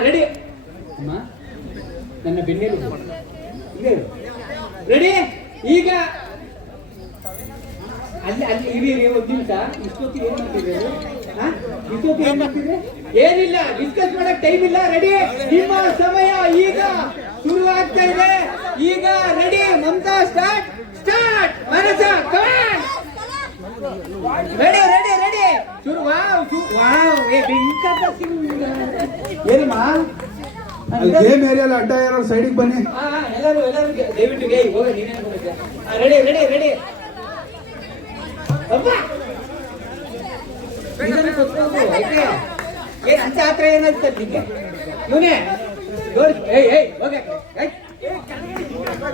Ready ಅಮ್ಮ ನನ್ನ ಬೆನ್ನೆಲು ready ಈಗ ಅಲ್ಲಿ ಅಲ್ಲಿ ಇರಿ ಒಂದು ನಿಮಿಷ ಇಷ್ಟೊತ್ತಿಗೆ ಏನ್ ಮಾಡ್ತಿದ್ರಿ ಇಷ್ಟೊತ್ತಿಗೆ ಏನ್ ಮಾಡ್ತಿದ್ರಿ ಏನಿಲ್ಲ ಡಿಸ್ಕಸ್ ಮಾಡಕ್ ಟೈಮ್ ಇಲ್ಲ ರೆಡಿ ನಿಮ್ಮ ಸಮಯ ಈಗ ಶುರು ಆಗ್ತಾ ಇದೆ ಈಗ ರೆಡಿ ಮಮತಾ ಸ್ಟಾರ್ಟ್ ಸ್ಟಾರ್ಟ್ ಮನಸ ರೆಡಿ ರೆಡಿ ರೆಡಿ ಶುರು ವಾವ್ ಏ ಬಿಂಕದ ಸಿಂಗ ಏನಮ್ಮ ಗೇಮ್ ಏರಿಯಲ್ಲ ಅಡ್ಡ ಯಾರು ಸೈಡಿಗೆ ಬನ್ನಿ ಎಲ್ಲರೂ ಎಲ್ಲರೂ ದಯವಿಟ್ಟು ಗೇ ಹೋಗ ನೀನೇನು ಬರುತ್ತೆ ರೆಡಿ ರೆಡಿ ರೆಡಿ ಅಪ್ಪ ಇದನ್ನ ಕೊಟ್ಕೊಂಡು ಆಯ್ತಾ ಏನ್ ಅಂತ ಹತ್ರ ಏನಾಗ್ತದೆ ನಿಮಗೆ ಇವನೇ ನೋಡಿ ಏಯ್ ಏಯ್ ಹೋಗೆ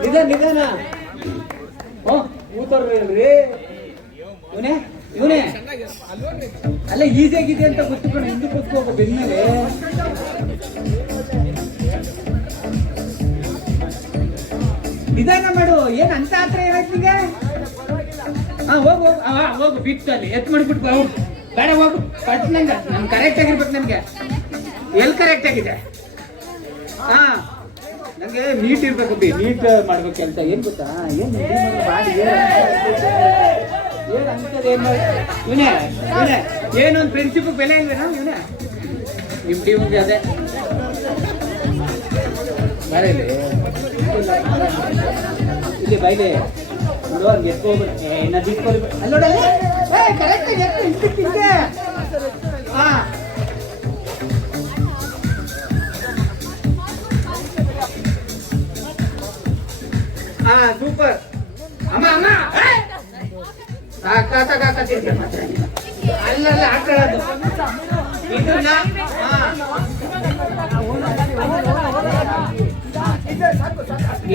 ನಿಧಾನ ನಿಧಾನ ಕೂತವ್ರಿ ಇವನೇ ಇವನೇ ಅಲ್ಲ ಈಸಿ ಆಗಿದೆ ಅಂತ ಗೊತ್ತುಕೊಂಡು ಹಿಂದೆ ಕೂತ್ಕೋಬೇಕು ಬೆನ್ಮೇಲೆ ನಿಧಾನ ಮಾಡು ಏನ್ ಅಂತ ಹತ್ರ ಏನಾಯ್ತು ನಿಂಗೆ ಹೋಗು ಹೋಗು ಬಿಟ್ಟು ಅಲ್ಲಿ ಎತ್ ಮಾಡಿಬಿಟ್ಟು ಹೋಗು ಬೇಡ ಹೋಗು ಕಟ್ ನಂಗೆ ನನ್ ಕರೆಕ್ಟ್ ಆಗಿರ್ಬೇಕು ನನ್ಗೆ ಎಲ್ಲಿ ಕರೆಕ್ಟ್ ಆಗಿದೆ ನಂಗೆ ನೀಟ್ ಇರ್ಬೇಕು ನೀಟ್ ಮಾಡ್ಬೇಕು ಕೆಲಸ ಏನ್ ಗೊತ್ತಾ ಏನ್ ಮಾಡಿ ಏನ್ ಅಂತದ ಏನ್ ಇವನೇ ಇವನೇ ಏನೊಂದು ಪ್ರಿನ್ಸಿಪಲ್ ಬೆಲೆ ಇಲ್ವೇನಾ ಇವನೇ ನಿಮ್ ಟೀಮ್ಗೆ ಅದೇ ಬರಲಿ ಇಲ್ಲಿ ಬೈಲೆ ನೋಡು ಹಂಗೆ ಎತ್ಕೋಗ್ಬಿಟ್ಟು ನದಿ ಅಲ್ಲೋಡ ಕರೆಕ್ಟ್ ಹಿಂದೆ ಸೂಪರ್ ಅಮ್ಮ ಅಮ್ಮ ಸಾಕಾತಿದ್ದೆ ಮಾತ್ರ ಅಲ್ಲಲ್ಲ ಹಾಕೊಳ್ಳೋದು ಇದನ್ನ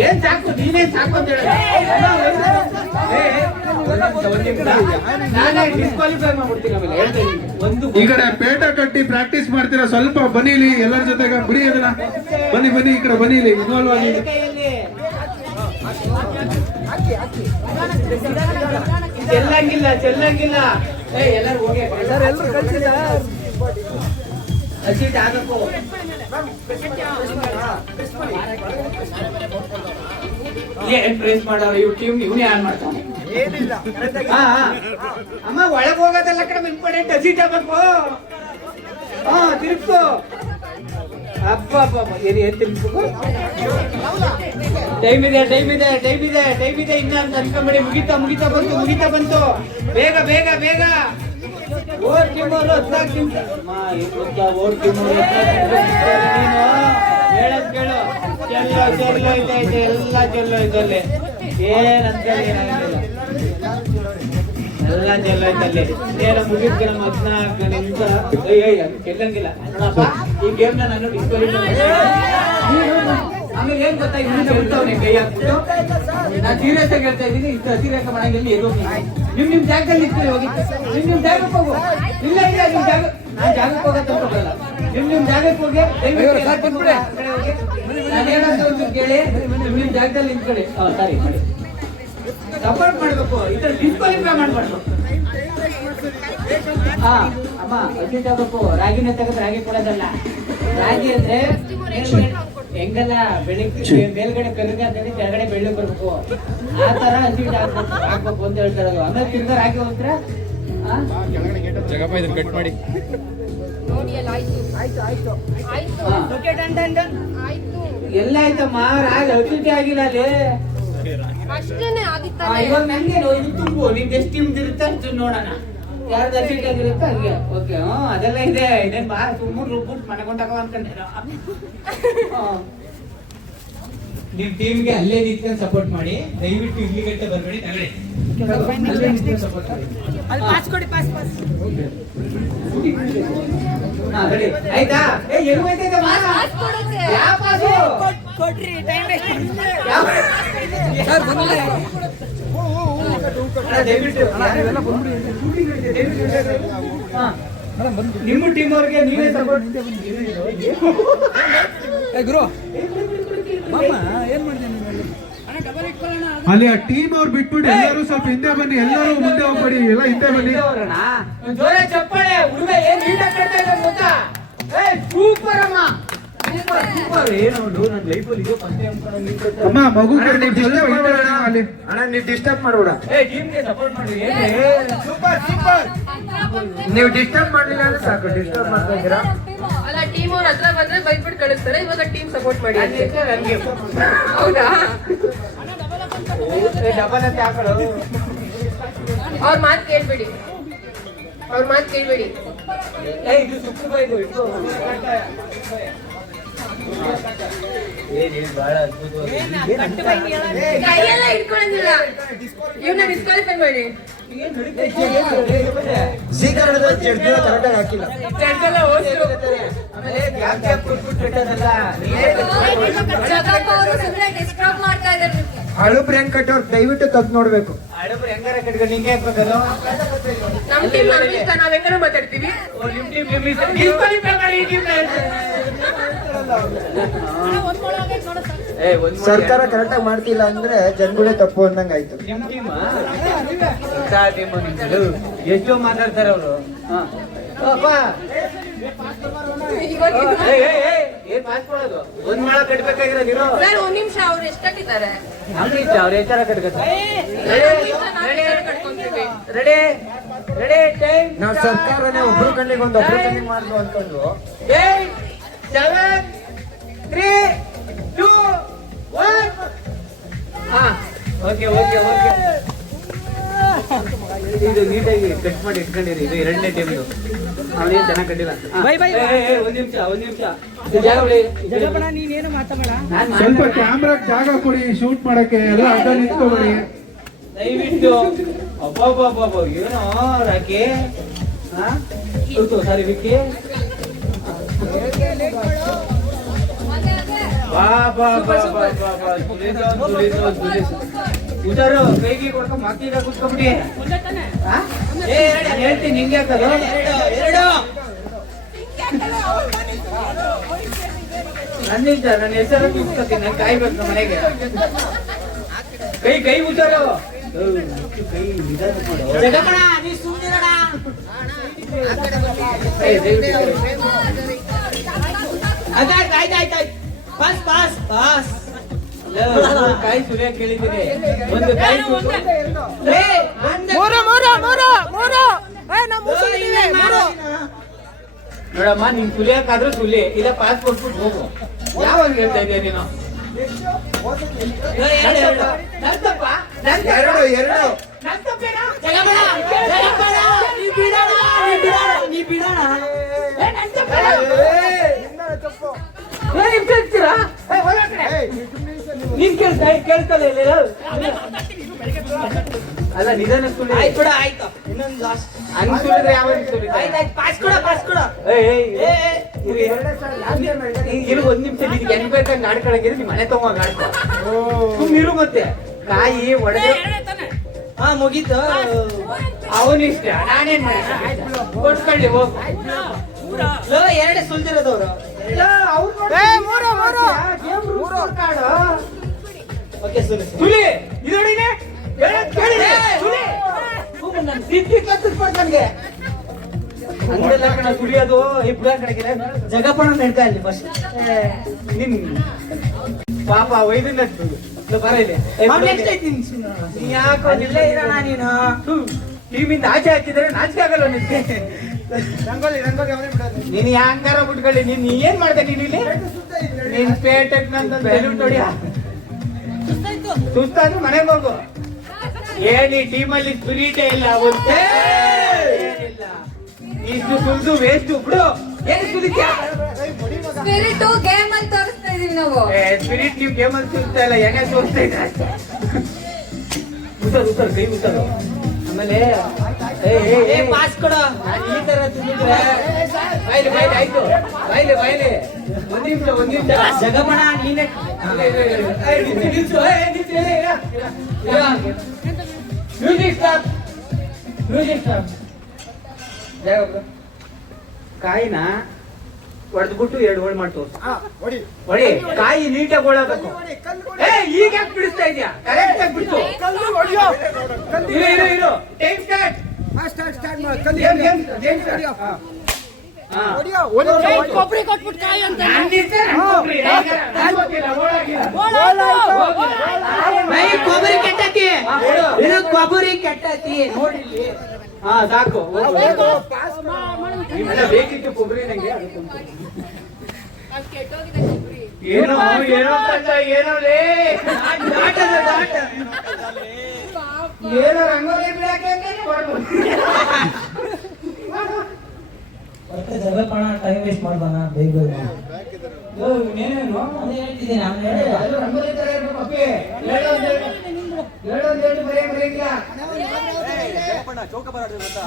ಏನ್ ಸಾಕು ನೀನೇನ್ ಸಾಕು ಅಂತ ನಾನೇ ಡಿಸ್ಕ್ವಾಲಿಫೈ ಮಾಡ್ಬಿಡ್ತೀನಿ ಆಮೇಲೆ ಹೇಳ್ತೀನಿ ಒಂದು ಈ ಕಡೆ ಪೇಟ ಕಟ್ಟಿ ಪ್ರಾಕ್ಟೀಸ್ ಮಾಡ್ತೀರಾ ಸ್ವಲ್ಪ ಬನ್ನಿಲಿ ಎಲ್ಲರ ಜೊತೆಗೆ ಬಿಡಿ ಅದನ್ನ ಬನ್ನಿ ಬನ್ನಿ ಈ ಕಡೆ ಬನ್ನಿಲಿ ಇನ್ವಾಲ್ವ್ ಆಗಿ ಚೆಲ್ಲಂಗಿಲ್ಲ ಚೆಲ್ಲಂಗಿಲ್ಲ ಎಲ್ಲರೂ ಹೋಗಿ ಅಸೀಟ್ ಆಗಬೇಕು ಏನ್ ಪ್ರೇಸ್ ಮಾಡೋರು ಇವ್ ಟೀಮ್ ಇವನೇ ಆನ್ ಮಾಡ್ತಾನೆ ಅಮ್ಮ ಒಳಗ್ ಹೋಗೋದೆಲ್ಲ ಕಡೆ ಇಂಪಾರ್ಟೆಂಟ್ ಅಸೀಟ್ ಆಗ್ಬೇಕು ತಿರುಗ್ಸು ಅಪ್ಪ ಏನ್ ತಿರುಗ್ಬೇಕು ಟೈಮ್ ಇದೆ ಟೈಮ್ ಇದೆ ಟೈಮ್ ಇದೆ ಟೈಮ್ ಇದೆ ಇನ್ನ ಅನ್ಕೊಂಬೇಡಿ ಮುಗಿತಾ ಬಂತು ಬೇಗ ಬೇಗ ಬೇಗ ಓರ್ ಟಿಮೋರು ಓರ್ ಟಿಮೋರು ಹೇಳದ್ ಕೇಳು ಚೆಲ್ಲೋ ಐತೆ ಎಲ್ಲ ಚೆಲ್ಲೋ ಐತಲ್ಲಿ ಏನಂತ ಏನಾಗಿಲ್ಲ ಎಲ್ಲ ಚೆಲ್ಲೋ ಐತಲ್ಲಿ ಏನ ಮುಗಿದ ನಮ್ಮ 14 ನಿಮಿಷ ಚೆಲ್ಲಂಗಿಲ್ಲ ನೋಡಪ್ಪ ಈ ಗೇಮ್ ನಾನು ಆಮೇಲೆ ಏನ್ ಗೊತ್ತಾ ಹೇಳ್ತಾವ್ನೆ ಕೈ ಹಾಕ್ಬಿಟ್ಟು ನಾನು ಸೀರಿಯಸ್ ಆಗಿ ಹೇಳ್ತಾ ಇದ್ದೀನಿ ಇಷ್ಟು ಅತಿರೇಕ ಮಾಡಂಗಿಲ್ಲ ಎಲ್ಲೋ ನಿಮ್ ಜಾಗದಲ್ಲಿ ಇರ್ತೀರಿ ಹೋಗಿ ನಿಮ್ ಜಾಗಕ್ಕೆ ಹೋಗು ಇಲ್ಲ ಇಲ್ಲ ನಿಮ್ ಜಾಗ ನಾನ್ ಜಾಗಕ್ಕೆ ಹೋಗತ್ತಲ್ಲ ನಿಮ್ ಜಾಗಕ್ಕೆ ಹೋಗಿ ನಾನೇನಂತ ಒಂದು ಕೇಳಿ ನಿಮ್ ಜಾಗದಲ್ಲಿ ನಿಂತ್ಕೊಳ್ಳಿ ಸಾರಿ ಮಾಡಿ ಸಪೋರ್ಟ್ ಮಾಡ್ಬೇಕು ಇದ್ರ ಡಿಸ್ಕ್ವಾಲಿಫೈ ಮಾಡ್ಬಾರ್ದು ಅಮ್ಮ ಅಜಿತ್ ಆಗ್ಬೇಕು ರಾಗಿನ ತೆಗೆದು ರಾಗಿ ಕೊಡೋದಲ್ಲ ರಾಗಿ ಅಂದ್ರೆ ಹೆಂಗಲ್ಲ ಬೆಳಿಗ್ಗೆ ಮೇಲ್ಗಡೆ ಕರಿಗಾದಲ್ಲಿ ಕೆಳಗಡೆ ಬೆಳ್ಳಿ ಬರ್ಬೇಕು ಆ ತರ ಹಸಿಟ್ಟು ಹಾಕ್ಬೇಕು ಅಂತ ಹೇಳ್ತಾರದು ಆಮೇಲೆ ತಿರ್ಗಾ ರಾಗಿ ಹೋಗ್ತಾರೆ ಕಟ್ ಮಾಡಿ ಎಲ್ಲ ಆಯ್ತಮ್ಮ ರಾಗಿ ಹಸಿಟ್ಟೆ ಆಗಿಲ್ಲ ಅಲ್ಲಿ ಇವಾಗ ನಂಗೇನು ಇದು ತುಂಬು ನಿಮ್ಗೆ ಎಷ್ಟು ನಿಮ್ದಿರುತ್ತೆ ಅಷ್ಟು ನೋಡೋಣ ಯಾರ್ದು ಹಸಿಟ್ಟು ಆಗಿರುತ್ತೆ ಹಂಗೆ ಓಕೆ ಅದೆಲ್ಲ ಇದೆ ಇದೇನ್ ಬಾ ಸುಮ್ಮನೆ ರುಬ್ಬಿಟ್ಟು ಮನೆಗೊಂಡಾಗ ಅನ್ಕೊಂಡೆ ನಿಮ್ ಟೀಮ್ಗೆ ಅಲ್ಲೇ ನಿಂತ್ಕೊಂಡು ಸಪೋರ್ಟ್ ಮಾಡಿ ದಯವಿಟ್ಟು ಇಲ್ಲಿ ಗಂಟೆ ಬರ್ಬೇಡಿ ತಗೊಳ್ಳಿ ಸಪೋರ್ಟ್ ಮಾಡಿ ಆಯ್ತಾ ನಿಮ್ಮ ಟೀಮ್ ಅವ್ರಿಗೆ ನೀವೇ ಸಪೋರ್ಟ್ ಗುರು ಅಲ್ಲಿ ಆ ಟೀಮ್ ಅವ್ರು ಬಿಟ್ಬಿಟ್ಟು ಎಲ್ಲರೂ ಸ್ವಲ್ಪ ಹಿಂದೆ ಬನ್ನಿ ಎಲ್ಲರೂ ಮುಂದೆ ಹೋಗ್ಬೇಡಿ ಎಲ್ಲ ಹಿಂದೆ ಬನ್ನಿ ಜೋರ ಚಪ್ಪಾಳೆ ಹುಡುಗ ಏನ್ ಸೂಪರ್ ಅಮ್ಮ ಏನು ನನ್ನ ಲೈಫಲ್ಲಿ ಇದು ಫಸ್ಟ್ ಟೈಮ್ ಅಮ್ಮ ಮಗು ಅಲ್ಲಿ ಅಣ್ಣ ನೀವು ಡಿಸ್ಟರ್ಬ್ ಮಾಡ್ಬೇಡ. ಟೀಮ್ಗೆ ಸಪೋರ್ಟ್ ಮಾಡಿ ನೀವು ಡಿಸ್ಟರ್ಬ್ ಮಾಡ್ಲಿಲ್ಲ ಅಂದ್ರೆ ಸಾಕು. ಡಿಸ್ಟರ್ಬ್ ಮಾಡ್ತಾ ಇದ್ದೀರಾ. ಅಲ್ಲ ಟೀಮ್ ಅವ್ರ ಹತ್ರ ಬಂದ್ರೆ ಬೈಬಿಟ್ಟು ಕಳಿಸ್ತಾರೆ. ಇವಾಗ ಟೀಮ್ ಸಪೋರ್ಟ್ ಮಾಡಿ ಅಂತ. ಹೌದಾ? ಡಬಲ್ ಅಂತ ಹಾಕೊಳ್ಳೋ. ಅವ್ರ ಮಾತು ಕೇಳ್ಬೇಡಿ, ಅವ್ರ ಮಾತು ಕೇಳ್ಬೇಡಿ. ಇದು ಸುಕ್ಕು ಬೈದು ಇಟ್ಕೋ. ಬಹಳ ಕೈಯೆಲ್ಲ ಇಟ್ಕೊಳ್ಳೋದಿಲ್ಲ. ಇವ್ನ ಡಿಸ್ಕ್ವಾಲಿಫೈ ಮಾಡಿ. ಸೀಕರಣದ ಜಡ್ಜಿನ ಕರೆಕ್ಟಾಗಿ ಹಾಕಿಲ್ಲ. ಜಡ್ಗೆಲ್ಲ ಹೋದ್ರು. ಆಮೇಲೆ ಯಾಕೆ ಬಿಟ್ಬಿಟ್ಟದಲ್ಲ ಜಗಪ್ಪ ಅವರು ಸುಮ್ಮನೆ ಡಿಸ್ಟರ್ಬ್ ಮಾಡ್ತಾ ಇದ್ದಾರೆ. ಹಳುಬ್ರು ಹೆಂಗ್ ಕಟ್ಟೋರು ದಯವಿಟ್ಟು ತಪ್ಪು ನೋಡ್ಬೇಕು. ಹಳಬ್ರು ಹೆಂಗಾರ ಕಟ್ಕೊಂಡು ಹಿಂಗೆ ಹಾಕ್ಬೇಕಲ್ಲ. ನಮ್ ಟೀಮ್ ನಮ್ ಇಷ್ಟ, ನಾವ್ ಹೆಂಗಾರ ಮಾತಾಡ್ತೀವಿ. ಸರ್ಕಾರ ಕರೆಕ್ಟಾಗಿ ಮಾಡ್ತಿಲ್ಲ ಅಂದ್ರೆ ಜನಗಳೇ ತಪ್ಪು ಅಂದಂಗ ಆಯ್ತು. ನಿಮ್ ಟೀಮ್ ಎಷ್ಟೋ ಮಾತಾಡ್ತಾರೆ ಅವರು. ಇವಾಗ ಏನ್ ಪಾಸ್ ಕೊಡೋದು? ಒಂದ್ ಮಾಡ ಕಟ್ಬೇಕಾಗಿರೋ ನೀರು ಸರ್ ಒಂದ್ ನಿಮಿಷ. ಅವ್ರು ಎಷ್ಟು ಕಟ್ಟಿದ್ದಾರೆ? ಅವ್ರ ಎಚ್ಚಾರ ಕಟ್ಕೊತಾರೆ. ಕಟ್ಕೊಂತೀವಿ. Ready ready time. ನಾವ್ ಸರ್ಕಾರನೇ ಒಬ್ರು ಕಣ್ಣಿಗೆ ಒಂದು ಒಬ್ರು ಕಣ್ಣಿಗೆ ಮಾಡ್ದು ಅನ್ಕೊಂಡು 8 7 3 2 1. Okay okay okay. ಇದು ನೀಟಾಗಿ ಕಟ್ ಮಾಡಿ ಇಟ್ಕೊಂಡಿರಿ. ಇದು ಎರಡನೇ ಟೈಮ್. ಇದು ಅವನೇನು ಚೆನ್ನಾಗಿ ಕಟ್ಟಿಲ್ಲ. ಒಂದ್ ನಿಮಿಷ ಸ್ವಲ್ಪ ಕ್ಯಾಮ್ರಾ ಜಾಗ ಕೊಡಿ ಶೂಟ್ ಮಾಡಕ್ಕೆ. ಎಲ್ಲ ಅಡ್ಡ ನಿಂತ್ಕೋಬೇಡಿ. ದಯವಿಟ್ಟು. ಅಬ್ಬಬ್ಬಬ್ಬ ಏನೋ ರಾಕಿ. ಸಾರಿ ವಿಕ್ಕಿ. ಬಾ ಬಾ ಬಾ ಬಾ ಬಾ ಉದಾರು ಕೈಗೆ ಕೊಡ್ಕೊಂಡು ಮಕ್ಕಳಿಗೆ ಕುತ್ಕೊಂಡ್ಬಿಡಿ. ಹೇಳ್ತೀನಿ ನಿಂಗೆ ಹಾಕೋದು. ನನ್ನಿಂದ ನನ್ನ ಹೆಸರು ಕುತ್ಕೊತೀನಿ. ನಾನು ಕಾಯ್ಬೇಕು ಮನೆಗೆ. ಕೈ ಉದಾರು. ಕೈ ನಿಧಾನ ಕಾಯಿ ಸುರಿಯ ಕೇಳಿದ್ದೀನಿ. ಒಂದು ಕಾಯಿ ನೋಡಮ್ಮ, ನೀನ್ ಸುಲಿಯಕ್ಕಾದ್ರೂ ಸುಲಿ, ಇಲ್ಲ ಪಾಸ್ ಕೊಟ್ಬಿಟ್ಟು ಹೋಗು. ಯಾವಾಗ ಹೇಳ್ತಾ ಇದೀಯ ನೀನು? ನೀನ್ ಕೇಳ್ತಲ್ಲ ಇಲ್ಲ. ಅಲ್ಲ ನಿಧಾನ ಸುಳ್ಳಿ. ಆಯ್ತು ಇನ್ನೊಂದು ಲಾಸ್ಟ್ ಅನ್ಸುಳಿದ್ರೆ ಯಾವ ಇರು. ಒಂದ್ ನಿಮಿಷ ನಿನ್ಗೆ ಹೆಂಗ್ ಬೇಕಂಗ್ ಆಡ್ಕೊಳಂಗಿದ್ರೆ ನಿಮ್ ಮನೆ ತಗೊಂಡ್ ಆಡ್ಕೊ. ಸುಮ್ಮಿರು ಮತ್ತೆ. ಕಾಯಿ ಒಡೆದು ಮುಗೀತು. ಅವನಿಷ್ಟ. ನಾನೇನ್ ಕೊಡ್ಕೊಳ್ಳಿ ಹೋಗು. ಎರಡೇ ಸುಲ್ದಿರೋದವ್ರು. ಸುಲಿ ಇದು ನೋಡಿನೇ ನನ್ಗೆ ಹಂಗೆಲ್ಲ ಕಣ ಸುಳಿಯೋದು. ಜಗಪ್ಪಣ ನಡ್ತಾ ಇಲ್ಲಿ ಬಸ್. ನಿನ್ ಪಾಪ ವೈದ್ಯನ ಬರ ಇದೆ. ಯಾಕೋ ನೀನು ಟೀಮಿಂದ ಆಚೆ ಹಾಕಿದ್ರೆ ನಾಚಿಕೆ ಆಗಲ್ಲ ನಿನ್ಗೆ. ರಂಗೋಲಿ ಅವನೇ ಬಿಡೋದು. ನೀನ್ ಹ್ಯಾಂಗಾರ ಬಿಟ್ಕೊಳ್ಳಿ. ನೀನ್ ಏನ್ ಮಾಡ್ದೆ ನೀನ್ ಇಲ್ಲಿ? ನೀನ್ ಪೇಟೆಕ್ ನಂತ ಬೆಲೂನ್ ಹೊಡಿಯ. ಸುಸ್ತಾದ್ರೂ ಮನೆಗೆ ಹೋಗು. ಏನಿ ಟೀಮಲ್ಲಿ ಸ್ಪಿರಿಟೇ ಇಲ್ಲ. ಅವತ್ತೇ ಏನಿಲ್ಲ. ಇಷ್ಟು ಸುಳ್ದು ವೇಸ್ಟ್ ಬಿಡು. ಏನ್ ಸುಲಿತ್ಯಾ? ಸ್ಪಿರಿಟ್ ಗೇಮ್ ಅಲ್ಲಿ ತೋರಿಸ್ತಾ ಇದೀವಿ ನಾವು. ಸ್ಪಿರಿಟ್ ನೀವು ಗೇಮ್ ಅಲ್ಲಿ ಸುಲ್ತಾ ಇಲ್ಲ, ಎಣ್ಣೆ ತೋರಿಸ್ತಾ ಇದೆ ಅಷ್ಟೇ. ಉಸರ್ ಕೈ ಉಸರು. ಆಮೇಲೆ ಪಾಸ್ ಕೊಡು. ಈ ತರ ಸುಲಿದ್ರೆ ಬಾಯ್ಲಿ ಆಯ್ತು. ಬಾಯ್ಲಿ ಒಂದ್ ನಿಮಿಷ ಜಗಪ್ಪಣ ನೀನೆ ಮ್ಯೂಸಿಕ್ ಸ್ಟಾಪ್. ಕಾಯಿನ ಹೊಡೆದ್ಬಿಟ್ಟು 2 ಹೋಳ್ ಮಾಡಿ ತೋರ್ಸು. ಹೊಡಿ. ಕಾಯಿ ನೀಟಾಗಿ ಓಡಬೇಕು. ಈಗ ಯಾಕೆ ಬಿಡಿಸ್ತಾ ಇದೆಯಾ? ಕರೆಕ್ಟ್ ಆಗಿ ಬಿಟ್ಟು ಇರು. Time start. ಕೊಬ್ಬರಿ ಕೊಟ್ಬಿಟ್ಟು ಕಾಯಿ ಅಂತ ಕೊಬ್ಬರಿ ಕೆಟ್ಟತಿ, ಇದು ಕೊಬ್ಬರಿ ಕೆಟ್ಟತಿ ನೋಡಿ. ಹಾ ಸಾಕು, ಬೇಕಿತ್ತು ಕೊಬ್ಬರಿ ನಂಗೆ. ಏನೋ ಏನೋ ಏನೋ ಏನೋ ರಂಗೋಲಿ ಬಿಡಕ್ಕೆ ಟೈಮ್ ವೇಸ್ಟ್ ಮಾಡ್ದಾನ ಬೇಗ ಏನೇನು ಹೇಳ್ತಿದ್ದೀನಿ ಅದು ರಂಗೋಲಿ ತರ ಇರ್ಬೇಕು ಅಪ್ಪಿ. ಹೇಳೋದು ಬರೆಯಂಗಿಲ್ಲ.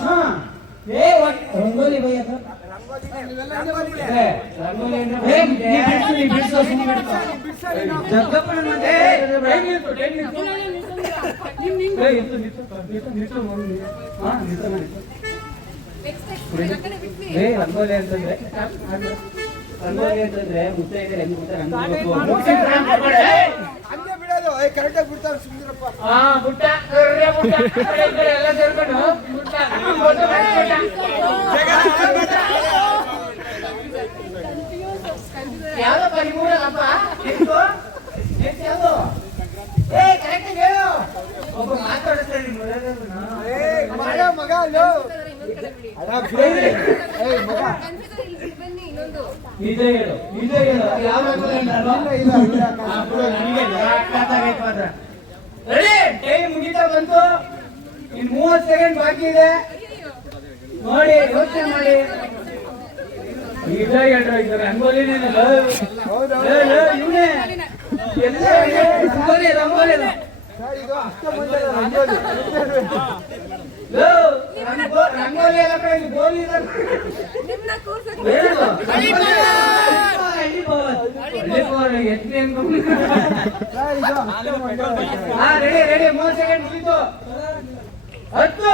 ಹಾ ರಂಗೋಲಿ ಬೈ ಅದು ರಂಗೋಲಿ ರಂಗೋಲಿ ಅಂತಂದ್ರೆ ಮುತ್ತೈದೆ ಹೆಂಗ್ ಎಲ್ಲ ಸೇರ್ಕೊಂಡು ಯಾವ್ದೋ 13 ಅಪ್ಪ ಯಾವ್ದು ಕರೆಕ್ಟ್ ಹೇಳು. ಒಬ್ಬ ಮಾತಾಡಿಸ್ತಾರೆ ಇದೇ ಹೇಳು, ಇದೇ ಹೇಳು. ಯಾವ ಟೈಮ್ ಮುಗಿತಾ ಬಂತು, ಇನ್ 30 ಸೆಕೆಂಡ್ ಬಾಕಿ ಇದೆ ನೋಡಿ, ಯೋಚನೆ ಮಾಡಿ. ಈಗ ಹೇಳ್ರ ಇದು ರಂಗೋಲಿನೇ ಇವನೇ ಎಲ್ಲ ರಂಗೋಲಿ ರಂಗೋಲಿ ರಂಗೋಲಿ ಎಲ್ಲ ಕಡೆ ಗೋಲಿ ರೆಡಿ ರೆಡಿ 30 ಸೆಕೆಂಡ್ ಮುಗಿತು. 10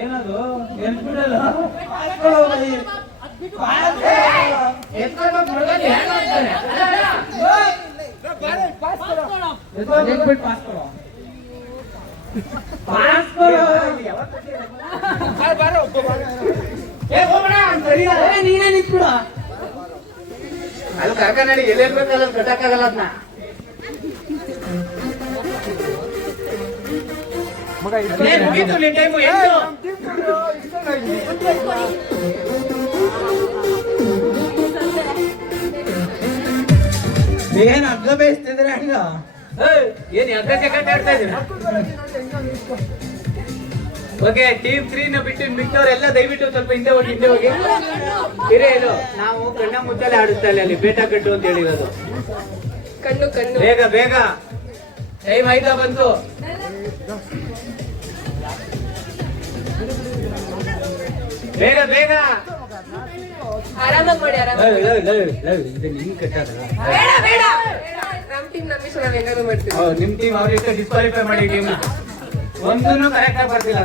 ಏನದು ನೆನ್ಪಿಡಲ್ಲ ನೀನೇ ನಿಂತ್ಬಿಡ. ಅಲ್ಲಿ ಕರ್ಕನಾಡಿ ಎಲ್ಲಿರ್ಬೇಕಲ್ಲ ಕಟ್ಟಕ್ಕಾಗಲ್ಲ ಅದನ್ನ. ಮುಗೀತು ನಿನ್ ಟೈಮು. ಏನ್ ಅಗ್ಗ ಬೇಯಿಸ್ತಿದ್ರೆ ಹಂಗ ಏನ್ 10 ಸೆಕೆಂಡ್ ಆಡ್ತಾ ಇದ್ದೀರಾ? ಓಕೆ, ಟೀಮ್ 3 ನ ಬಿಟ್ಟು ಮಿಕ್ಕವರೆಲ್ಲ ದಯವಿಟ್ಟು ಸ್ವಲ್ಪ ಹಿಂದೆ ಹೋಗಿ ಇರೇ ಇದು. ನಾವು ಕಣ್ಣ ಮುಚ್ಚಲೆ ಆಡಿಸ್ತಾ ಇಲ್ಲ, ಅಲ್ಲಿ ಬೇಟ ಕಟ್ಟು ಅಂತ ಹೇಳಿರೋದು. ಕಣ್ಣು ಕಣ್ಣು ಬೇಗ ಬೇಗ ಟೈಮ್ ಆಯ್ತಾ ಬಂತು. ಬೇಗ ಬೇಗ ಆರಾಮಾಗಿ ಮಾಡಿ, ಆರಾಮಾಗಿ. ಇದು ನಿಮ್ ಕಟ್ಟದಲ್ಲ. ಬೇಡ ಬೇಡ, ನಮ್ ಟೀಮ್ ನಮ್ಮಿಷ್ಟ, ನಾವ್ ಹೆಂಗಾದ್ರು ಮಾಡ್ತೀವಿ. ನಿಮ್ ಟೀಮ್ ಅವ್ರಿಗೆ ಡಿಸ್ಕ್ವಾಲಿಫೈ ಮಾಡಿ ಟೀಮ್ ಒಂದೂ ಕರೆಕ್ಟ್ ಆಗಿ ಬರ್ತಿಲ್ಲ.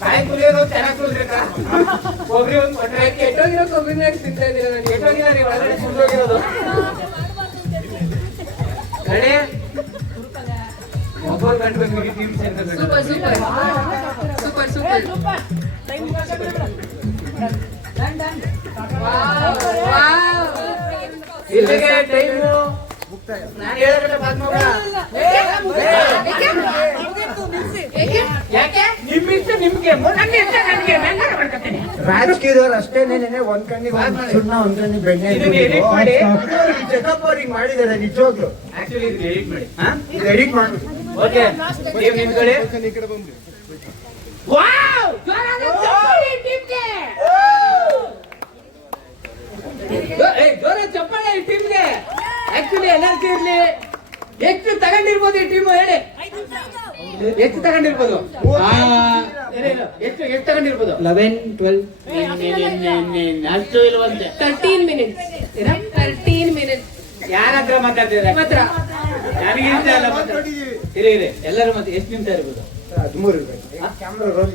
ಕಾಯಿ ಕುಲಿಯೋದು ಚೆನ್ನಾಗಿ ಕುಲ್ರಿಕ ಒಬ್ರಿ ಒಂದು ಕೊಟ್ರೆ ಕೆಟ್ಟೋಗಿರೋ ಕೊಬ್ಬಿನ ತಿಂತಾ ಇದೀರ ನನಗೆ. ಕೆಟ್ಟೋಗಿಲ್ಲ, ನೀವು ಒಳಗಡೆ ಸುಳ್ಳೋಗಿರೋದು. ರೆಡಿ, ಒಬ್ಬರು ಗಂಟು ಬಂದ್ಬಿಟ್ಟು ಟೀಮ್ ಸೇರ್ಕೊಂಡು ಸೂಪರ್ ಸೂಪರ್ ಸೂಪರ್ ಸೂಪರ್. ಇಲ್ಲಿಗೆ ಟೈಮು ನಾನು ಹೇಳಕಟ್ಟ ಬಾತ್ ಮಗ. ಯಾಕೆ ನಿಮ್ಮಿಷ್ಟ ನಿಮ್ಗೆ, ನನ್ನ ಇಷ್ಟ ನನಗೆ, ಮೆಂಗರ ಮಾಡ್ಕೊತೀನಿ. ರಾಜಕೀಯದವ್ರು ಅಷ್ಟೇ ನೆನೆ ಒಂದ್ ಕಣ್ಣಿಗೆ ಸುಣ್ಣ ಒಂದ್ ಕಣ್ಣಿಗೆ ಬೆಣ್ಣೆ ಚೆಕಪ್ ಅವ್ರಿಗೆ ಮಾಡಿದ್ದಾರೆ ನಿಜವಾಗ್ಲು. ಆಕ್ಚುಲಿ ಇದು ಎಡಿಟ್ ಮಾಡಿ. ಇದು ಎಡಿಟ್ ಮಾಡಿ. ಓಕೆ, ನೀವು ನಿಮ್ ಕಡೆ. ವಾವ್, ಜೋರಾದ ಚಪ್ಪಾಳೆ ಟೀಮ್ಗೆ. ಜೋರಾದ ಚಪ್ಪಾಳೆ ಈ ಟೀಮ್ಗೆ. ಆಕ್ಚುಲಿ ಎನರ್ಜಿ ಇರ್ಲಿ. ಎಷ್ಟು ತಗೊಂಡಿರ್ಬೋದು ಈ ಟೀಮ್ ಹೇಳಿ? ಎಷ್ಟು ತಗೊಂಡಿರ್ಬೋದು? ಎಷ್ಟು ತಗೊಂಡಿರ್ಬೋದು? 11, 12 ಅಷ್ಟು ಇಲ್ವಂತೆ. 13 ಮಿನಿಟ್ಸ್ 13 ಮಿನಿಟ್ಸ್. ಯಾರ ಹತ್ರ ಮಾತಾಡ್ತಿದ್ರೆ ಮಾತ್ರ ನನಗೆ ಇಷ್ಟ ಅಲ್ಲ ಮಾತ್ರ. ಇರಿ ಇರಿ ಎಲ್ಲರೂ ಮತ್ತೆ ಎಷ್ಟು ನಿಮಿಷ ಇರ್ಬೋದು? 13 ಕ್ಯಾಮ್ರಾ ರೋಲ್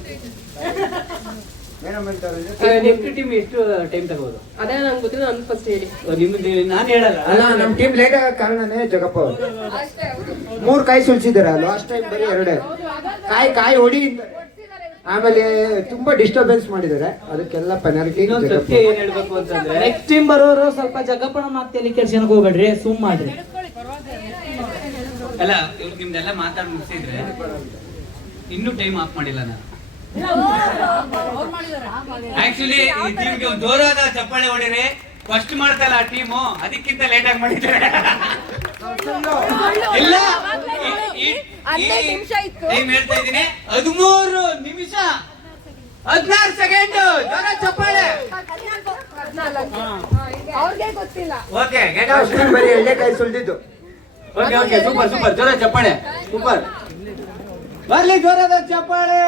ಮೇಡಮ್ ಹೇಳ್ತಾರೆ ನೆಕ್ಸ್ಟ್ ಟೀಮ್ ಎಷ್ಟು ಟೈಮ್ ತಗೋದು? ಅದೇ ನಂಗೆ ಗೊತ್ತಿಲ್ಲ, ನನ್ ಫಸ್ಟ್ ಹೇಳಿ. ನಿಮ್ದು ನಾನು ಹೇಳಲ್ಲ. ಅಲ್ಲ ನಮ್ ಟೀಮ್ ಲೇಟ್ ಆಗೋ ಕಾರಣನೇ ಜಗಪ್ಪ ಅವರು 3 ಕಾಯಿ ಸುಲ್ಸಿದಾರೆ. ಲಾಸ್ಟ್ ಟೈಮ್ ಬರೀ 2 ಕಾಯಿ ಹೊಡಿ. ಆಮೇಲೆ ತುಂಬಾ ಡಿಸ್ಟರ್ಬೆನ್ಸ್ ಮಾಡಿದ್ದಾರೆ, ಅದಕ್ಕೆಲ್ಲ ಪೆನಾಲ್ಟಿ. ಇನ್ನೊಂದು ಸತ್ಯ ಏನ್ ಹೇಳ್ಬೇಕು ಅಂತಂದ್ರೆ, ನೆಕ್ಸ್ಟ್ ಟೀಮ್ ಬರೋರು ಸ್ವಲ್ಪ ಜಗಪ್ಪನ ಮಾತಲ್ಲಿ ಕೆಲ್ಸಕ್ಕೆ ಹೋಗ್ಬೇಡ್ರಿ, ಸುಮ್ ಮಾಡ್ರಿ. ಅಲ್ಲ ಇವ್ರು ನಿಮ್ದೆಲ್ಲ ಮಾತಾಡಿ ಮುಗಿಸಿದ್ರೆ ಇನ್ನೂ ಟೈಮ್ ಆಫ್ ಮಾಡಿಲ್ಲ ನಾನು. ಆಕ್ಚುಲಿ ಈ ಟೀಮ್ಗೆ ಒಂದು ಜೋರಾದ ಚಪ್ಪಾಳೆ ಹೊಡಿರಿ. ಫಸ್ಟ್ ಮಾಡ್ತಲ್ಲ ಆ ಟೀಮು, ಅದಕ್ಕಿಂತ ಲೇಟ್ ಆಗಿ ಮಾಡಿದ್ದಾರೆ. ಇಲ್ಲ ಟೈಮ್ ಹೇಳ್ತಾ ಇದ್ದೀನಿ, 13 ನಿಮಿಷ 16 ಸೆಕೆಂಡ್. ಜೋರ ಚಪ್ಪಾಳೆ. ಅವ್ರಿಗೆ ಗೊತ್ತಿಲ್ಲ. ಓಕೆ ಲಾಸ್ಟ್ ಟೈಮ್ ಬರೀ 2 ಕಾಯಿ ಸುಲ್ದಿದ್ದು. ಓಕೆ ಸೂಪರ್ ಜೋರ ಚಪ್ಪಾಳೆ, ಸೂಪರ್. ಬರ್ಲಿ ಜೋರಾದ ಚಪ್ಪಾಳೆ.